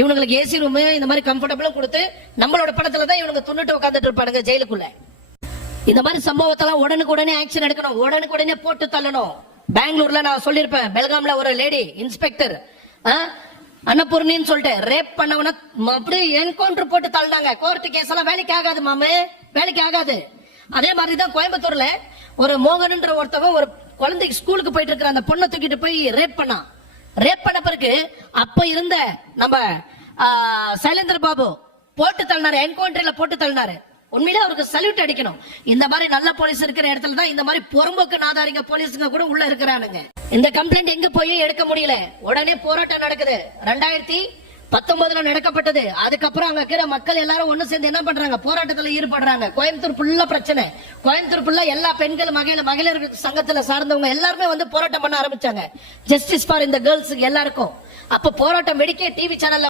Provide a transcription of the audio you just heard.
இவங்களுக்கு AC room இந்த மாதிரி கம்ஃபர்டபுளும் கொடுத்து நம்மளோட படத்துல தான் இவங்க துண்ணுட்டு உட்காந்துட்டு இருப்பானுங்க ஜெயிலுக்குள்ள. இந்த மாதிரி சம்பவத்தெல்லாம் உடனுக்குடனே ஆக்ஷன் எடுக்கணும், உடனுக்குடனே போட்டு தள்ளணும். பெங்களூர்ல நான் சொல்லியிருப்பேன், பெல்காம்ல ஒரு லேடி இன்ஸ்பெக்டர் அன்னபூர்ணின்னு சொல்லிட்டு ரேப் பண்ணவன அப்படியே என்கவுண்டர் போட்டு தள்ளினாங்க. கோர்ட்டு கேஸ் எல்லாம் வேலைக்கு ஆகாது மாமே, வேலைக்கு ஆகாது. அதே மாதிரிதான் கோயம்புத்தூர்ல ஒரு மோகன்ன்ற ஒருத்தவங்க ஒரு குழந்தைக்கு ஸ்கூலுக்கு போயிட்டு இருக்கிற அந்த பொண்ணை தூக்கிட்டு போய் ரேப் பண்ணான். ரேப் பண்ண பிறகு அப்ப இருந்த நம்ம சைலேந்திர பாபு போட்டு தள்ளினாரு, என்கவுண்டர்ல போட்டு தள்ளினாரு. உண்மையிலே அவருக்கு சல்யூட் அடிக்கணும். இந்த மாதிரி நல்ல போலீஸ் இருக்கிற இடத்துல தான் இந்த மாதிரி புறம்போக்கு நாதாரிங்க போலீஸுங்க கூட உள்ள இருக்கிறானுங்க. இந்த கம்ப்ளைண்ட் எங்க போய் எடுக்க முடியல, உடனே போராட்டம் நடக்குது. 2019 நடக்கப்பட்டது. அதுக்கப்புறம் அங்க இருக்கிற மக்கள் எல்லாரும் ஒண்ணு சேர்ந்து என்ன பண்றாங்க, போராட்டத்துல ஈடுபடுறாங்க. கோயம்புத்தூர் ஃபுல்லா பிரச்சனை. கோயம்புத்தூர் ஃபுல்லா எல்லா பெண்கள் மகளிர் சங்கத்துல சார்ந்தவங்க எல்லாருமே வந்து போராட்டம் பண்ண ஆரம்பிச்சாங்க. ஜஸ்டிஸ் ஃபார் இந்த கேர்ள்ஸ் எல்லாருக்கும். அப்ப போராட்டம் வெடிக்க டிவி சேனல்ல